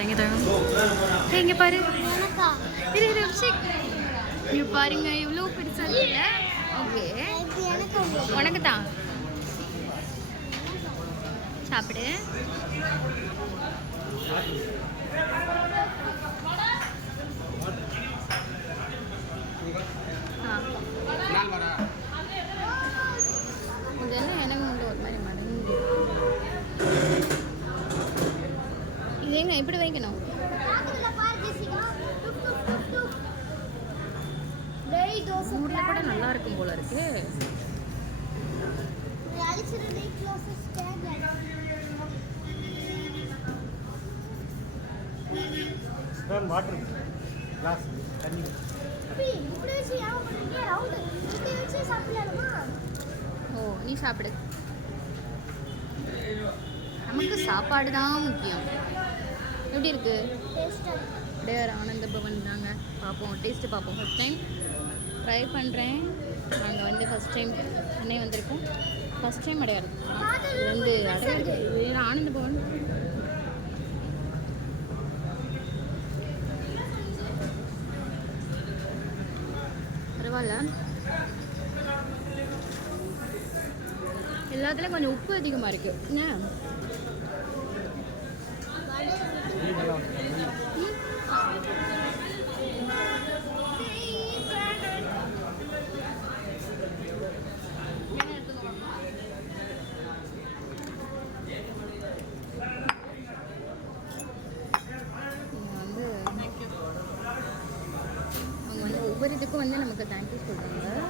Thank you thank you ஏய், இங்க பாரு. இரு இரு அபிஷேக் இங்க பாருங்க இவ்வளோ பெருசாக இருக்குல்ல ஓகே. உனக்கு தான். சாப்பிடு. இது எங்க எப்படி வைக்கணும்? ஊர்ல கூட நல்லா இருக்கும் போல இருக்கு. வாட்டர் கிளாஸ் தண்ணி இப்படி இப்படி ஓ நீ சாப்பிடு. நமக்கு சாப்பாடு தான் முக்கியம். எப்படி இருக்கு? டேர் ஆனந்த பவன் தாங்க. பார்ப்போம். டேஸ்ட்டு பார்ப்போம். ஃபஸ்ட் டைம் ட்ரை பண்ணுறேன் நாங்கள் வந்து ஃபஸ்ட் டைம் சென்னை வந்திருக்கோம். ஃபஸ்ட் டைம் அடையாறு இது வந்து அடையாறு ஆனந்த பவன்? பரவாயில்ல. எல்லாத்துலேயும் கொஞ்சம் உப்பு அதிகமாக இருக்கு. என்ன நெய் நல்லா இருக்கு. இவங்க வந்து அவங்க வந்து ஒவ்வொரு இதுக்கும் வந்து நமக்கு தேங்க்யூ சொல்கிறாங்க